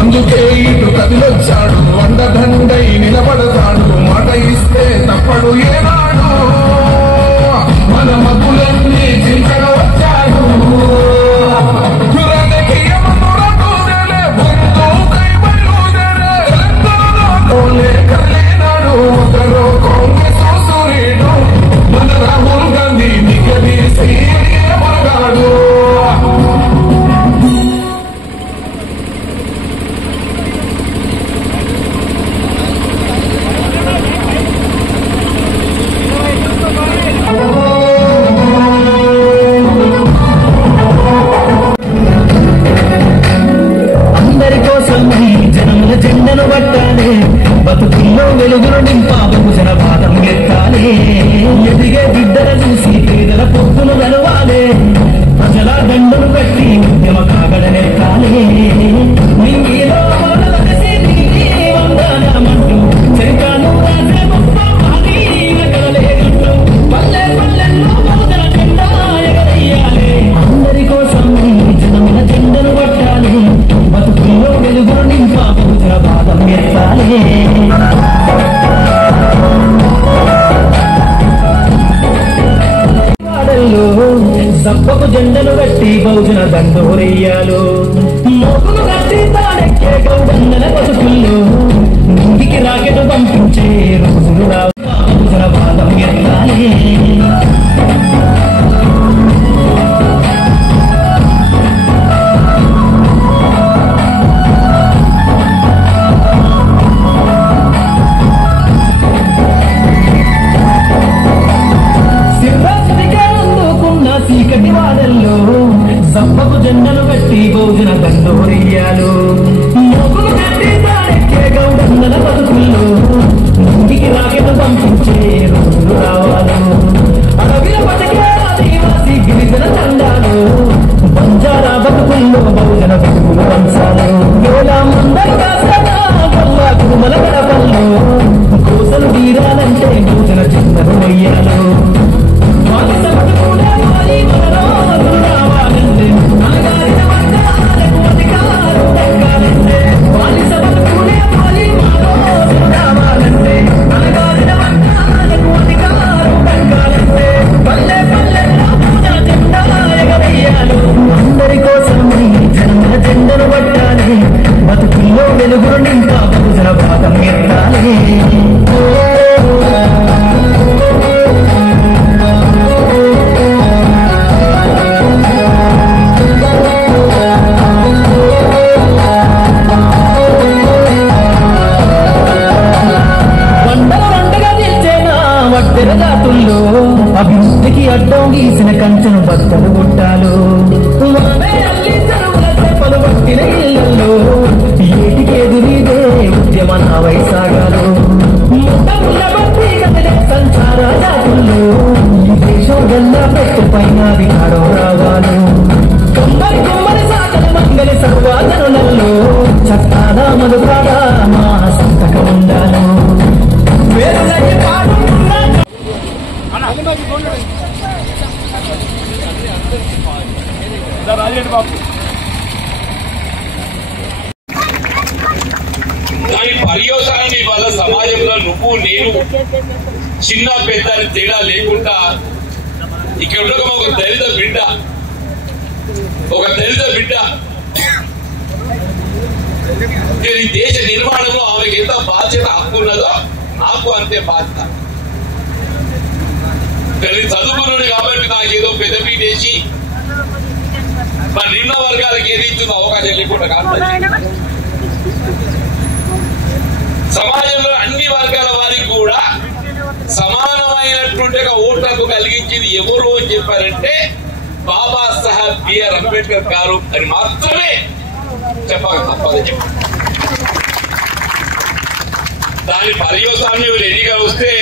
అందుకే ఇటు కదిలొచ్చాడు, వండదండై నిలబడతాడు, మాట ఇస్తే తప్పడు ఏనాడు, మన మధులన్నీ చింతగా వచ్చాడు. కలినాడు ఒకరు కాంగ్రెస్ సూర్యుడు, మన రాహుల్ గాంధీ నిగదీసి మగాడు. అందరి కోసం ఈ జనముల జెండను పట్టాలి, బతుకుల్లో వెలుగును నింపా బహుజన పాదం ఎత్తాలి. ఎదిగే బిడ్డల చూసి పేదల పొత్తును గెలవాలి, ప్రజల దండను కట్టి ఉద్యమ కాగడనెత్తాలి. నింగిలో వందనమంటూ చరిత్రను రాసే గొప్ప మాది నగరలేగట్టు, పల్లె పల్లెల్లో బహుజన జెండా ఎగరేయాలి. అందరి కోసం ఈ జనముల జెండను పట్టాలి, బతుకుల్లో వెలుగును నింపా బహుజన పాదం ఎత్తాలి. సప్పకు జెండను కట్టి బహుజన దండోరెయ్యాలు, మోకును కట్టి తాడెక్కే గౌడన్నల బతుకుల్లో ఇంటికి రాకెట్ పంపించే రోజులు రావు, బహుజన పాదం ఎత్తాలి. చీకటి వాడల్లో సప్పకు జెండలు కట్టి బహుజన దండోరెయ్యాలు, మోకులు కట్టి తాడెక్కే గౌడన్నల బతుకుల్లో ఇంటికి రాకెట్ పంపించే రోజులు రావాలు. అడవిల బతికే ఆదివాసి గిరిజన తండాలు, బంజారా బతుకుల్లో బహుజన బతుకులు వంచాలు. వేల మందరి గొల్ల కురుమల గడపల్లో కోసలు తీరాలంటే బహుజన జెండలు వెయ్యాలు. అందరి కోసం జన్మల జెండను పట్టాలి, బతుకుల్లో వెలుగును నింపా బహుజన పాదం ఎత్తాలి. జాతుల్లో అభివృద్ధికి అడ్డం గీసిన కంచెను బద్దలు కొట్టాలు. చెప్పలు పట్టిన ఇళ్లలో ఏటికి ఎదురీదే ఉద్యమ వైసాగాలు. సంచార జాతుల్లో దేశం గల్లా పెట్టు పైన అధికారం రావాలు. కొమ్మరి కొమ్మరి సాగల మంగళ సర్వాజనులలో చట్టాల మధురాగా మా సంతకం ఉండాలి. దాని పర్యవసానం వల్ల సమాజంలో నువ్వు నేను చిన్న పెద్ద తేడా లేకుండా ఇక్కడ ఉన్న ఒక దళిత బిడ్డ ఈ దేశ నిర్మాణంలో ఆమెకి ఎంత బాధ్యత హక్కు ఉన్నదో నాకు అంతే బాధ్యత. చదువుకున్నాడు కాబట్టి నాకేదో పెద్దపీట వేసి మరి నిమ్న వర్గాలకు ఏది ఇస్తుందో అవకాశం లేకుండా కాదు. సమాజంలో అన్ని వర్గాల వారికి కూడా సమానమైనటువంటి ఒక ఓట్లకు కలిగించింది ఎవరు అని చెప్పారంటే బాబాసాహెబ్ బిఆర్ అంబేద్కర్ గారు అని మాత్రమే చెప్పక తప్పదని చెప్పారు. దాని పర్యవసానం ఎన్నికలు వస్తే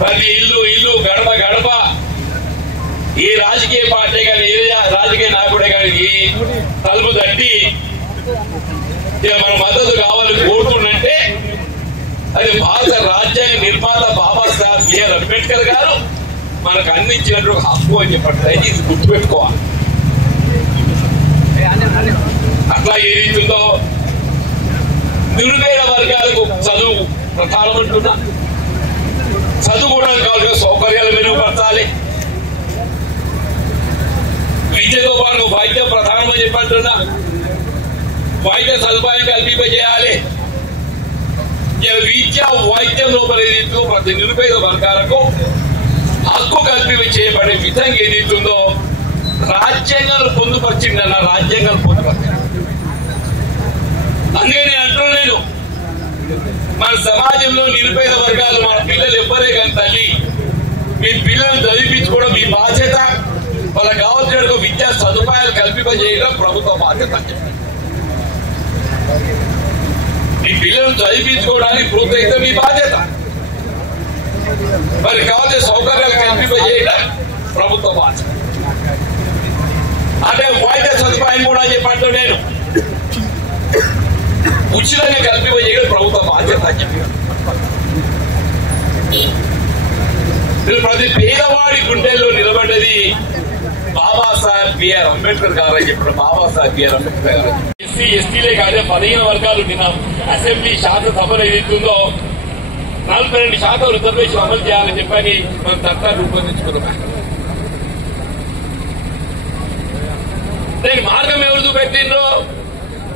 ప్రతి ఇల్లు గడప గడప ఏ రాజకీయ పార్టీ కానీ ఏ రాజకీయ నాయకుడే కానీ ఈ తలుపు తట్టి మన మద్దతు కావాలని కోరుతుందంటే అది భారత రాజ్యాంగ నిర్మాత బాబాసాహెబ్ బిఆర్ అంబేద్కర్ గారు మనకు అందించినటువంటి హక్కు అని చెప్పండి. దయచేసి గుర్తుపెట్టుకోవాలి. అట్లా ఏదైతుందో నిరుపేద వర్గాలకు చదువు ప్రధానమంటున్నా, చదువుకోవడానికి కావాల్సిన సౌకర్యాలు మెరుగుపరచాలి, విద్యతో పాటు వైద్యం ప్రధానమని చెప్పంటున్నా, వైద్య సదుపాయం కల్పింపజేయాలి. విద్య వైద్యం లోపల ఏదైతుందో ప్రతి నిరుపేద వర్గాలకు హక్కు కల్పింపజేయబడే విధంగా ఏదైతుందో రాజ్యాంగాలు పొందుపరిచిందన్న రాజ్యాంగాలు పొందుపరిచింది. అందుకే నేను అంటున్నాను, మన సమాజంలో నిరుపేద వర్గాలు మన పిల్లలు ఎవ్వరే కానీ తల్లి మీ పిల్లలను చదివించుకోవడం మీ బాధ్యత. వాళ్ళకి కావాల్సిన విద్యా సదుపాయాలు కల్పింపజేయడం ప్రభుత్వ బాధ్యత. మీ పిల్లలను చదివించుకోవడానికి ప్రోత్సహిస్తే మీ బాధ్యత. వారికి కావాల్సిన సౌకర్యాలు కల్పింపజేయడం ప్రభుత్వ బాధ్యత. అంటే వైద్య సదుపాయం కూడా చెప్పంటూ నేను ఉచితంగా కల్పింపజేయడం ప్రభుత్వ బాధ్యత అని చెప్పాను. ప్రతి పేదవాడి గుండెల్లో నిలబడ్డది బాబాసాహెబ్ బిఆర్ అంబేద్కర్ గారు అని చెప్పారు. బాబాసాహెబ్ బిఆర్ అంబేద్కర్ గారు ఎస్సీ ఎస్టీలే కాదు 15 వర్గాలు నిన్న అసెంబ్లీ శాసనసభలో ఏదైతుందో 42% రిజర్వేషన్ అమలు చేయాలని చెప్పని మనం చట్టాన్ని రూపొందించుకున్నాం. దానికి మార్గం ఎవరు చూపెట్టిండ్రో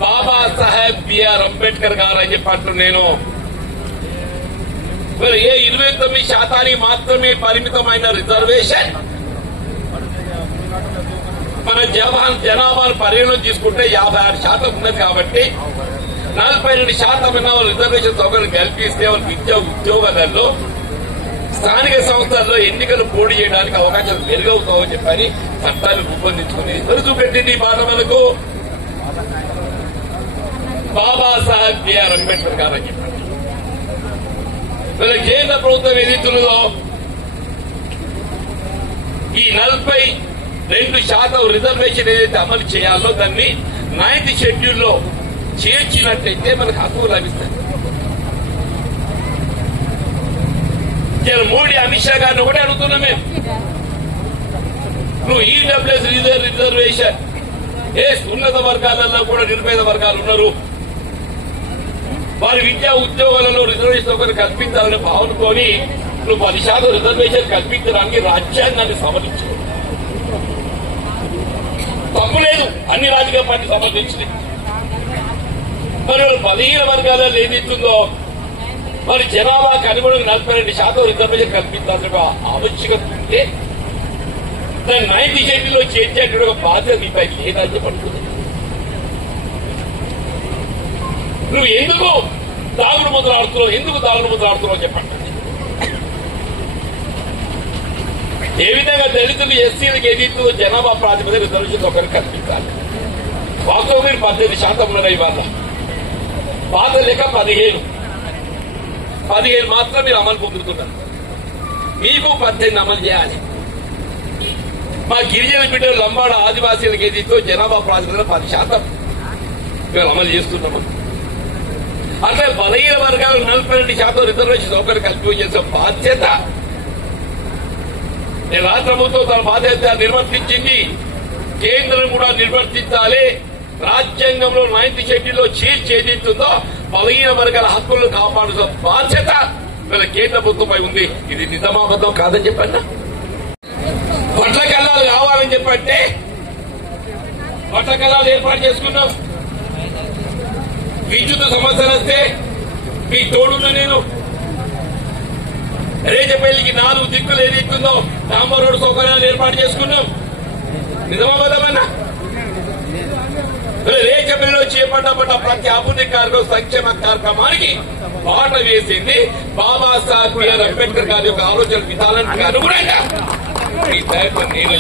బాబాసాహెబ్ బిఆర్ అంబేద్కర్ గారు అని చెప్పంటున్నాను నేను. మరి ఏ 29% మాత్రమే పరిమితమైన రిజర్వేషన్ మన జనాభాను పరిగణన తీసుకుంటే 56% ఉన్నది కాబట్టి 42% రిజర్వేషన్ సౌకర్యం కల్పిస్తే వాళ్ళ విద్యా ఉద్యోగాలలో స్థానిక సంస్థల్లో ఎన్నికలు పోటీ చేయడానికి అవకాశాలు మెరుగవుతామని చెప్పని చట్టాన్ని రూపొందించుకుని ఎవరు చూపెట్టింది ఈ మాట మనకు బాబాసాహెబ్ బిఆర్ అంబేద్కర్ గారు అని చెప్పారు. కేంద్ర ప్రభుత్వం ఏదైతున్నదో ఈ 42% రిజర్వేషన్ ఏదైతే అమలు చేయాలో దాన్ని 9th షెడ్యూల్లో చేర్చినట్టయితే మనకు హక్కులు లభిస్తాయి. మోడీ అమిత్ షా గారిని ఒకటే అడుగుతున్నాం మేము, నువ్వు ఈడబ్ల్యూఎస్ రిజర్వేషన్ ఉన్నత వర్గాలలో కూడా నిరుపేద వర్గాలు ఉన్నారు, వారి విద్యా ఉద్యోగాలలో రిజర్వేషన్ ఒకరు కల్పించాలనే భావనతోని నువ్వు 10% రిజర్వేషన్ కల్పించడానికి రాజ్యాంగాన్ని సమర్థించు. తప్పు లేదు, అన్ని రాజకీయ పార్టీ సమర్థించింది. మరి 15 వర్గాలలో ఏదైతుందో మరి జనాభాకు అనుగుణంగా 42% రిజర్వేషన్ కల్పించాల్సిన ఆవశ్యకత ఉంటే దాన్ని 9th షెడ్యూల్లో చేర్చేటువంటి ఒక బాధ్యత మీపై లేదని చెప్పండి. నువ్వు ఎందుకు దాగుడు ముద్ర ఆడుతున్నావు చెప్పండి. ఏ విధంగా దళితులు ఎస్సీలకు ఏదైతుందో జనాభా ప్రాతిపదిక రిజర్వేషన్ ఒకరికి కల్పించాలి. వాస్తవం మీరు 18% ఉన్నాయి. ఇవాళ పాత లెక్క 15 మాత్రం మీరు అమలు పొందుతున్నారు. మీకు 18 అమలు చేయాలి. మా గిరిజన బిడ్డలు లంబాడ ఆదివాసీలకు ఏదైతే జనాభా ప్రాతిపదికన 10% మేము అమలు చేస్తున్నాము. అట్లా 15 వర్గాలు 42% రిజర్వేషన్ సౌకర్యం కల్పించేసే బాధ్యత రాష్ట్ర ప్రభుత్వం తన బాధ్యత నిర్వర్తించింది. కేంద్రం కూడా నిర్వర్తించాలి. రాజ్యాంగంలో 9th షెడ్యూల్లో చేర్చి ఏదైతుందో 15 వర్గాల హక్కులను కాపాడుతున్న బాధ్యత వీళ్ళ కేంద్ర ప్రభుత్వంపై ఉంది. ఇది నిజామాబాదం కాదని చెప్పండి. పట్ల కళాలు కావాలని చెప్పంటే పట్ల కళాలు ఏర్పాటు చేసుకున్నాం. విద్యుత్ సమస్యలు వస్తే మీకు తోడున్నా నేను. రేజపల్లికి 4 దిక్కులు ఏదైతుందో డాంబర్ రోడ్డు సౌకర్యాలు ఏర్పాటు చేసుకున్నాం. నిజామాబాదమన్నా రేజపల్లిలో చేపట్టబడ్డ ప్రతి అభివృద్ధి కార్యక్రమం సంక్షేమ కార్యక్రమానికి బాట వేసింది బాబాసాహెబ్ బిఆర్ అంబేద్కర్ గారి యొక్క ఆలోచన విధానానికి అనుగుణంగా ఈ ప్రయత్నం నేను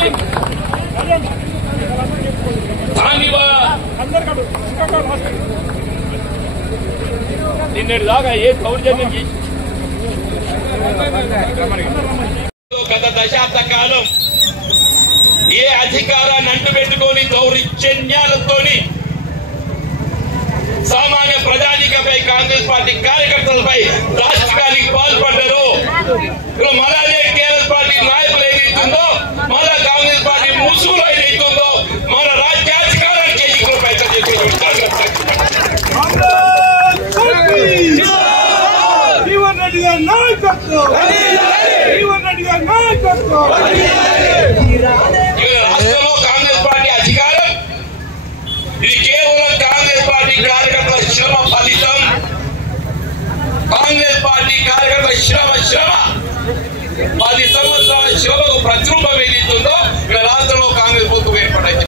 నిన్నటిదాకా ఏ దౌర్జన్యం చేసి గత దశాబ్ద కాలం ఏ అధికారాన్ని అంటుపెట్టుకొని దౌర్జన్యాలతోని సామాన్య ప్రజానికపై కాంగ్రెస్ పార్టీ కార్యకర్తలపై రాష్ట్రానికి పాల్పడ్డారు. మళ్ళా టీఆర్ఎస్ పార్టీ నాయకులు ఏదైతుందో మళ్ళా కాంగ్రెస్ పార్టీ ముసుగులో ఏదైతుందో మన రాజ్యాధికారాన్ని చేసి రాష్ట్రంలో కాంగ్రెస్ పార్టీ అధికారం ఇది కేవలం కాంగ్రెస్ పార్టీ కార్యకర్తల శ్రమ ఫలితం. కాంగ్రెస్ పార్టీ కార్యకర్తల శ్రమ 10 సంవత్సరాల శ్రమకు ప్రతిరూపం ఏదైతుందో